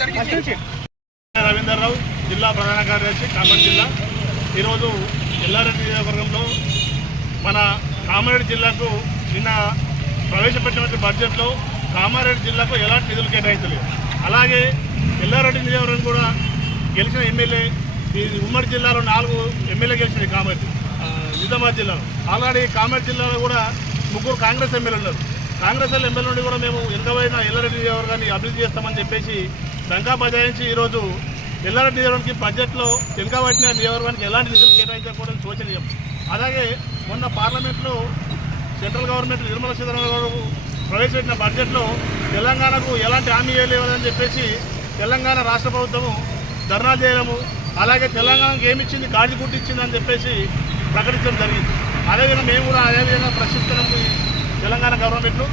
జరిగింది. రవీందర్రావు జిల్లా ప్రధాన కార్యదర్శి కామారెడ్డి జిల్లా. ఈరోజు ఎల్లారెడ్డి నియోజకవర్గంలో మన కామారెడ్డి జిల్లాకు నిన్న ప్రవేశపెట్టినటువంటి బడ్జెట్లో కామారెడ్డి జిల్లాకు ఎలాంటి నిధులు కేటాయించలేదు. అలాగే ఎల్లారెడ్డి నియోజకవర్గం కూడా గెలిచిన ఎమ్మెల్యే ఈ ఉమ్మడి జిల్లాలో నాలుగు ఎమ్మెల్యే గెలిచింది కామారెడ్డి. నిజామాబాద్ జిల్లాలో. అలాగే కామారెడ్డి జిల్లాలో కూడా ముగ్గురు కాంగ్రెస్ ఎమ్మెల్యే ఉన్నారు. కాంగ్రెస్ ఎమ్మెల్యే నుండి కూడా మేము ఎంతవైనా ఎల్లారెడ్డి నియోజకవర్గాన్ని అభివృద్ధి చేస్తామని చెప్పేసి శంకా బజాయించి ఈరోజు ఎల్లారెడ్డి నియోజకవర్గానికి బడ్జెట్లో వెనుకబడిన నియోజకవర్గానికి ఎలాంటి నిధులు కేటాయించకూడదని శోచనీయం అలాగే మొన్న పార్లమెంట్లో సెంట్రల్ గవర్నమెంట్ నిర్మలా సీతారామన్ గారు ప్రవేశపెట్టిన బడ్జెట్లో తెలంగాణకు ఎలాంటి హామీ ఇవ్వలేదని చెప్పేసి తెలంగాణ రాష్ట్ర ప్రభుత్వము ధర్నాలు చేయడము అలాగే తెలంగాణకు ఏమి ఇచ్చింది గాడి గుడ్డు ఇచ్చింది అని చెప్పేసి ప్రకటించడం జరిగింది. అదేవిధంగా మేము కూడా అదేవిధంగా ప్రశ్నిస్తున్నాము తెలంగాణ గవర్నమెంట్ను.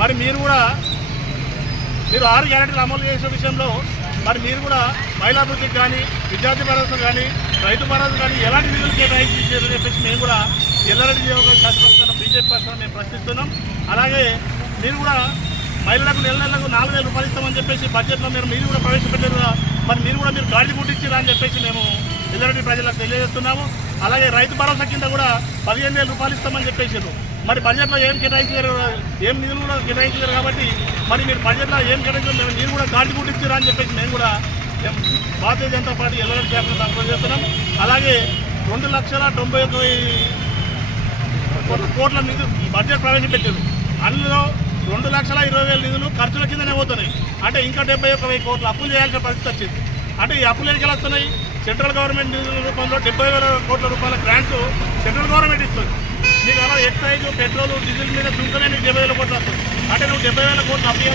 మరి మీరు కూడా మీరు ఆరు గ్యారెంటీలు అమలు చేసే విషయంలో మరి మీరు కూడా మహిళాభివృద్ధికి కానీ విద్యార్థి భరోసా కానీ రైతు భరోసా కానీ ఎలాంటి నిధులు కేటాయించి చెప్పేసి మేము కూడా ఎల్లారెడ్డి నియోజకవర్గం శాసనసభ బీజేపీ పక్షాన్ని మేము ప్రశ్నిస్తున్నాం. అలాగే మీరు కూడా మహిళలకు నెల నెలకు నాలుగు వేల రూపాయలు ఇస్తామని చెప్పేసి బడ్జెట్లో మీరు మీరు కూడా ప్రవేశపెట్టారు మరి మీరు కూడా మీరు గాడి గుట్టించారా అని చెప్పేసి మేము ఎల్లారెడ్డి ప్రజలకు తెలియజేస్తున్నాము. అలాగే రైతు భరోసా కింద కూడా పదిహేను వేల రూపాయలు ఇస్తామని చెప్పేసారు మరి బడ్జెట్లో ఏం కేటాయించారు ఏం నిధులు కూడా కేటాయించారు కాబట్టి మరి మీరు బడ్జెట్లో ఏం కేటాయించారు మేము మీరు కూడా గాడి గుట్టించారా అని చెప్పేసి మేము కూడా భారతీయ జనతా పార్టీ ఎల్లారెడ్డి చేపలు తక్కువ చేస్తున్నాం. అలాగే రెండు లక్షల తొంభై కోట్ల- కోట్ల నిధులు బడ్జెట్ ప్రవేశపెట్టారు అందులో రెండు లక్షల ఇరవై వేల నిధులు ఖర్చుల కిందనే పోతున్నాయి. అంటే ఇంకా డెబ్బై ఒక వెయ్యి కోట్లు అప్పులు చేయాల్సిన పరిస్థితి వచ్చింది. అంటే ఈ అప్పులు ఎక్కడికి వస్తున్నాయి? సెంట్రల్ గవర్నమెంట్ నిధుల రూపంలో డెబ్బై వేల కోట్ల రూపాయల గ్రాంట్స్ సెంట్రల్ గవర్నమెంట్ ఇస్తుంది. నీకు అలా ఎక్సైజ్ పెట్రోల్ డీజిల్ మీద చూసుకునే నీకు డెబ్బై వేల కోట్లు వస్తుంది అంటే నువ్వు డెబ్బై వేల కోట్లు అప్పు